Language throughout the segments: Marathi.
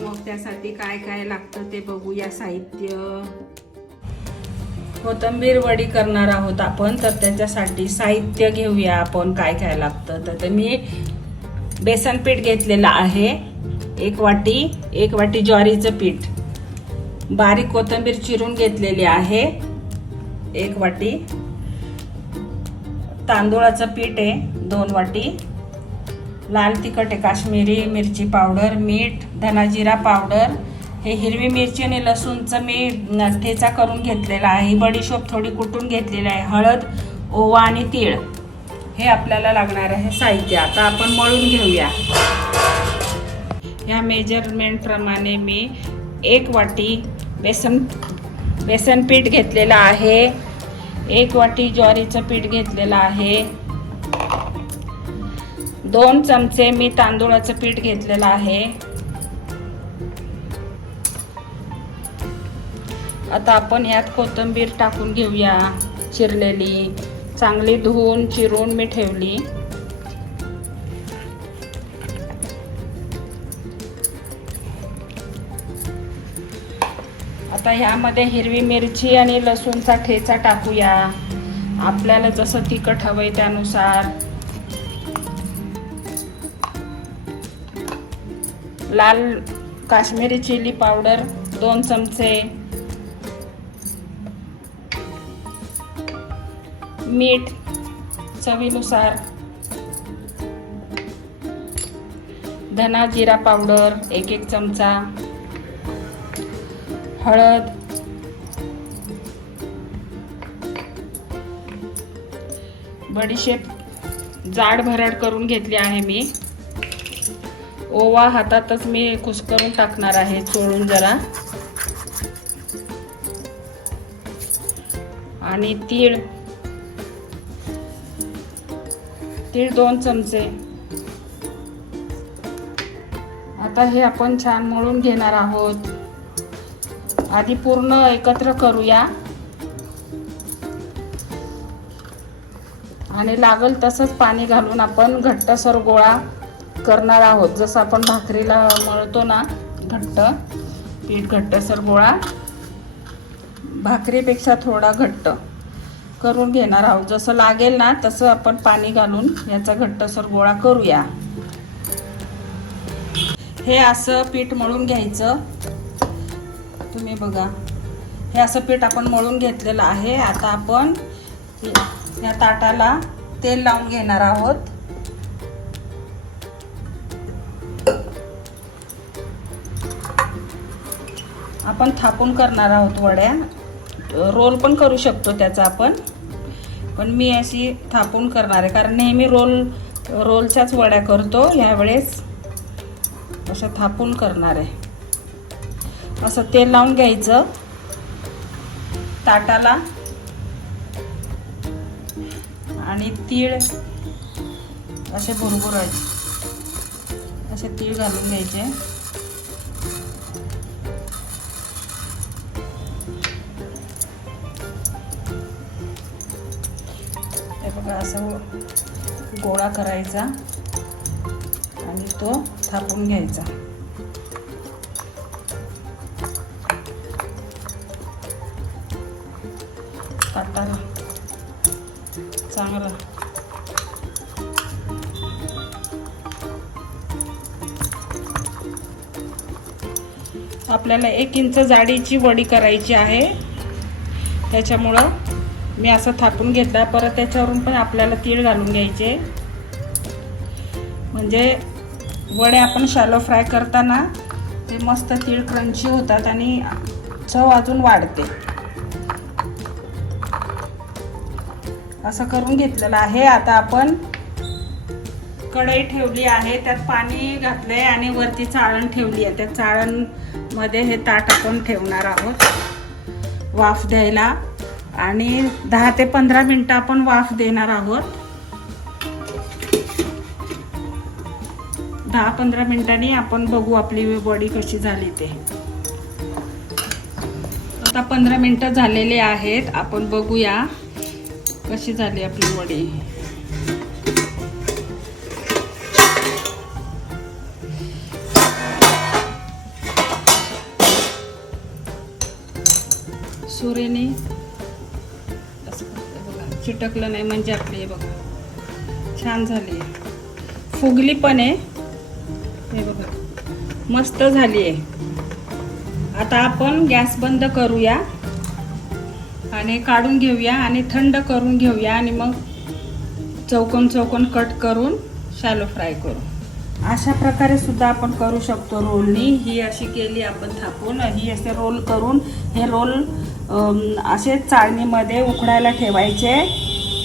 मग त्यासाठी काय काय लागतं ते बघूया साहित्य. कोथंबीर वडी करणार आहोत आपण तर त्याच्यासाठी साहित्य घेऊया आपण काय काय लागतं. तर ते मी बेसन पीठ घेतलेलं आहे एक वाटी एक वाटी ज्वारीचं पीठ. बारीक कोथिंबीर चिरून घेतलेली आहे एक वाटी. तांदूळाचं पीठ आहे दोन वाटी. लाल तिखट आहे काश्मीरी मिरची पावडर मीठ धनाजिरा पावडर हे हिरवी मिरची आणि लसूणचं मी ठेचा करून घेतलेला आहे. बडीशोप थोडी कुटून घेतलेली आहे. हळद ओवा आणि तीळ हे आपल्याला लागणार आहे साहित्य. आता आपण मळून घेऊया. ह्या मेजरमेंटप्रमाणे मी एक वाटी बेसन बेसन पीठ घेतलेलं आहे. एक वाटी ज्वारीचं पीठ घेतलेलं आहे. दोन चमचे मी तांदूळाचं पीठ घेतलेलं आहे. आता आपण यात कोथिंबीर टाकून घेऊया चिरलेली. चांगली धुवून चिरून मी ठेवली. आता ह्यामध्ये हिरवी मिरची आणि लसूणचा ठेचा टाकूया. आपल्याला जसं तिखट हवंय त्यानुसार. लाल काश्मीरी चिली पावडर दोन चमचे. मीठ चवीनुसार. धना जिरा पावडर एक एक चमचा. हळद. बडीशेप जाड भरड करून घेतली आहे मी. ओवा हातातच मी कुस्करून टाकणार आहे चोळून जरा. आणि तीळ तीळ दोन चमचे. आता हे आपण छान मळून घेणार आहोत. आधी पूर्ण एकत्र करूया. आणि लागल तसंच पाणी घालून आपण घट्टसर गोळा करणार आहोत. जसं आपण भाकरीला मळतो ना घट्ट पीठ घट्टसर गोळा भाकरीपेक्षा थोडा घट्ट करून घेणार आहोत. जसं लागेल ना तसं आपण पाणी घालून याचा घट्टसर गोळा करूया. हे असं पीठ मळून घ्यायचं. तुम्ही बघा. हे असं पीठ आपण मळून घेतलेलं आहे. आता आपण या ताटाला तेल लावून घेणार आहोत. आपण थापून करणार आहोत वड्या. रोल पण करू शकतो त्याचा आपण. पण मी अशी थापून करणार आहे. कारण नेहमी रोल रोलच्याच वड्या करतो. ह्यावेळेस असं थापून करणार आहे. असं तेल लावून घ्यायचं. ताटाला. आणि तीळ असे भुरभुरायचे. असे तीळ घालून घ्यायचे. हे असं गोळा करायचा आणि तो थापून घ्यायचा. ताटाला. चांगला. आपल्याला एक इंच जाडीची वडी करायची आहे. त्याच्यामुळं मी असं थापून घेतला परत त्याच्यावरून पण आपल्याला तीळ घालून घ्यायचे. म्हणजे वडे आपण शॅलो फ्राय करताना ते मस्त तीळ क्रंची होतात आणि चव अजून वाढते. असं करून घेतलेलं आहे. आता आपण कढई ठेवली आहे त्यात पाणी घातलंय आणि वरती चाळण ठेवली आहे. त्या चाळणमध्ये हे ताट आपण ठेवणार आहोत. वाफ द्यायला. आणि दहा ते पंधरा मिनटं आपण वाफ देणार आहोत. दहा पंधरा मिनिटांनी आपण बघू आपली बॉडी कशी झाली ते. आता पंधरा मिनटं झालेले आहेत. आपण बघूया कशी झाली आपली बॉडी. सूर्यने चिटकलं नाही म्हणजे आपली हे बघा. छान झाली आहे. फुगली पण आहे. हे बघा. मस्त झाली आहे. आता आपण गॅस बंद करूया आणि काढून घेऊया आणि थंड करून घेऊया आणि मग चौकोन चौकोन कट करून शॅलो फ्राय करू. अशा प्रकारे सुद्धा आपण करू शकतो रोलनी. ही अशी केली आपण थापून. ही असे रोल करून हे रोल असे चाळणीमध्ये उकडायला ठेवायचे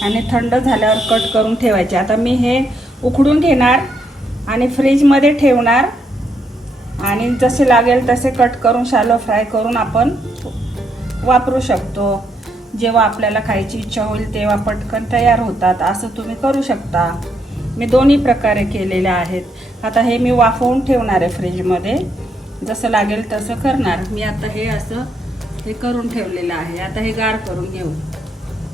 आणि थंड झाल्यावर कट करून ठेवायचे. आता मी हे उकडून घेणार आणि फ्रीजमध्ये ठेवणार. आणि जसे लागेल तसे कट करून शालो फ्राय करून आपण वापरू शकतो. जेव्हा आपल्याला खायची इच्छा होईल तेव्हा पटकन तयार होतात. असं तुम्ही करू शकता. मी दोन्ही प्रकारे केलेले आहेत. आता हे मी वाफवून ठेवणार आहे फ्रीजमध्ये. जसं लागेल तसं करणार. मी आता हे असं हे करून ठेवलेलं आहे. आता हे गार करून घेऊ.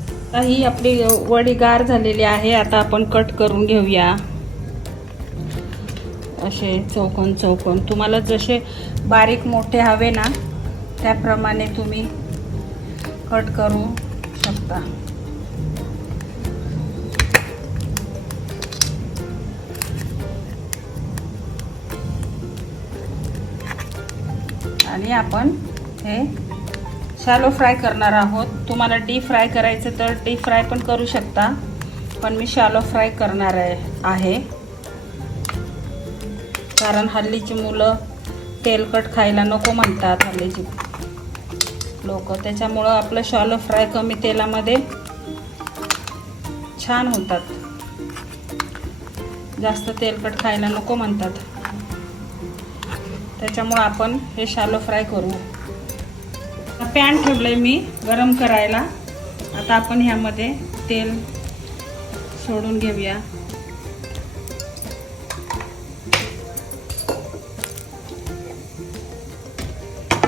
आता ही आपली वडी गार झालेली आहे. आता आपण कट करून घेऊया. असे चौकोन चौकोन. तुम्हाला जसे बारीक मोठे हवे ना त्याप्रमाणे तुम्ही कट करू शकता. आणि आपण हे शॅलो फ्राय करणार आहोत. तुम्हाला डीप फ्राय करायचं तर डीप फ्राय पण करू शकता. पण मी शॅलो फ्राय करणार आहे आहे. कारण हल्लीची मुलं तेलकट खायला नको म्हणतात हल्लीची. लोक त्याच्यामुळं आपलं शॉलो फ्राय कमी तेलामध्ये छान होतात. जास्त तेलकट खायला नको म्हणतात. त्याच्यामुळं आपण हे शालो फ्राय करू. पॅन ठेवलंय मी गरम करायला. आता आपण ह्यामध्ये तेल सोडून घेऊया.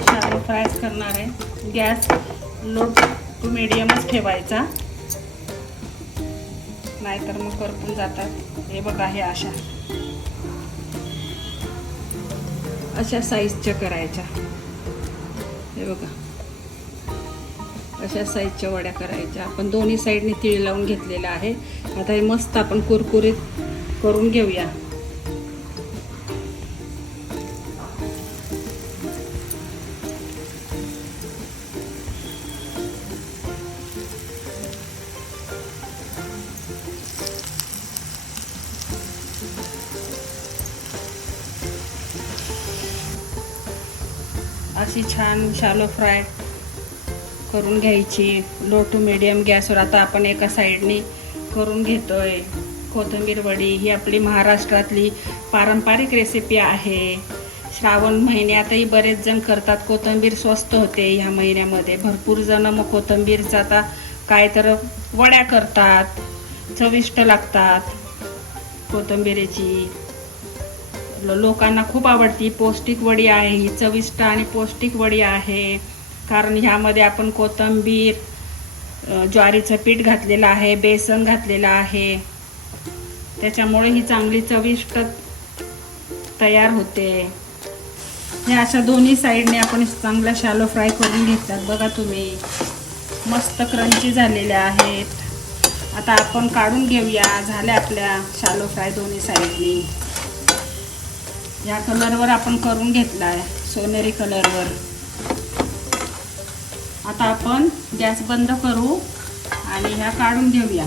शालो फ्राय करणार आहे. गॅस लो टू मिडियमच ठेवायचा. नाहीतर मग करपून जातात. हे बघा हे अशा. अशा साईजच्या करायच्या. हे बघा. अशा साईजच्या वड्या करायच्या. आपण दोन्ही साईडने तीळ लावून घेतलेलं आहे. आता हे मस्त आपण कुरकुरीत करून घेऊया. अशी छान शालो फ्राय करून घ्यायची. लो टू मिडियम गॅसवर आता आपण एका साईडनी करून घेतोय. कोथिंबीर वडी ही आपली महाराष्ट्रातली पारंपरिक रेसिपी आहे. श्रावण महिन्यातही बरेच जण करतात. कोथिंबीर स्वस्त होते ह्या महिन्यामध्ये. भरपूर जण मग कोथिंबीरचा आता काय तर वड्या करतात. चविष्ट लागतात कोथिंबीरीची. लोकांना खूप आवडती. पौष्टिक वडी आहे. ही चविष्ट आणि पौष्टिक वडी आहे. कारण ह्यामध्ये आपण कोथिंबीर ज्वारीचं पीठ घातलेलं आहे बेसन घातलेलं आहे. त्याच्यामुळे ही चांगली चविष्ट तयार होते. हे अशा दोन्ही साईडने आपण चांगला शालो फ्राय करून घेतात बघा तुम्ही. मस्त क्रंची झालेल्या आहेत. आता आपण काढून घेऊया झाल्या आपल्या शालो फ्राय दोन्ही साईडनी. या कलरवर आपण करून घेतला आहे सोनेरी कलरवर आता आपण गॅस बंद करू आणि ह्या काढून घेऊया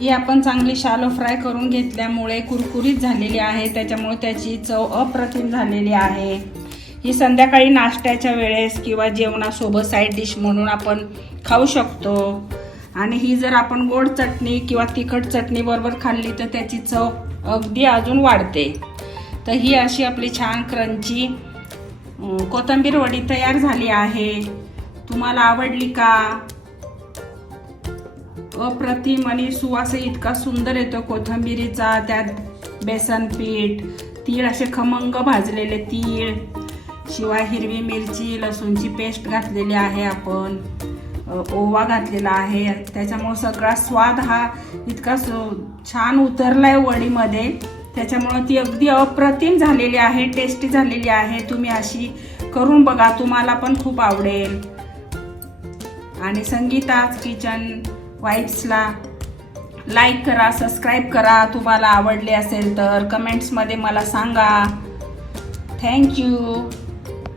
ही आपण चांगली शालो फ्राय करून घेतल्यामुळे कुरकुरीत झालेली आहे. त्याच्यामुळे त्याची चव अप्रतिम झालेली आहे. ही संध्याकाळी नाश्त्याच्या वेळेस किंवा जेवणासोबत साईड डिश म्हणून आपण खाऊ शकतो. आणि ही जर आपण गोड चटणी किंवा तिखट चटणी बरोबर खाल्ली तर त्याची चव अगदी अजून वाढते. तर ही अशी आपली छान क्रंची कोथंबीर कोथिंबीर वडी तयार झाली आहे. तुम्हाला आवडली का? अप्रतिम आणि सुवास इतका सुंदर येतो कोथंबिरीचा त्यात बेसन पीठ तीळ असे खमंग भाजलेले तीळ शिवाय हिरवी मिरची लसूणची पेस्ट घातलेली आहे आपण. ओवा घातलेला आहे. त्याच्यामुळं सगळा स्वाद हा इतका छान छान आहे वडीमध्ये. त्याच्यामुळं ती अगदी अप्रतिम झालेली आहे टेस्टी झालेली आहे. तुम्ही अशी करून बघा तुम्हाला पण खूप आवडेल. आणि संगीताज किचन वाईट्सला लाईक करा सबस्क्राईब करा. तुम्हाला आवडले असेल तर कमेंट्समध्ये मला सांगा. थँक्यू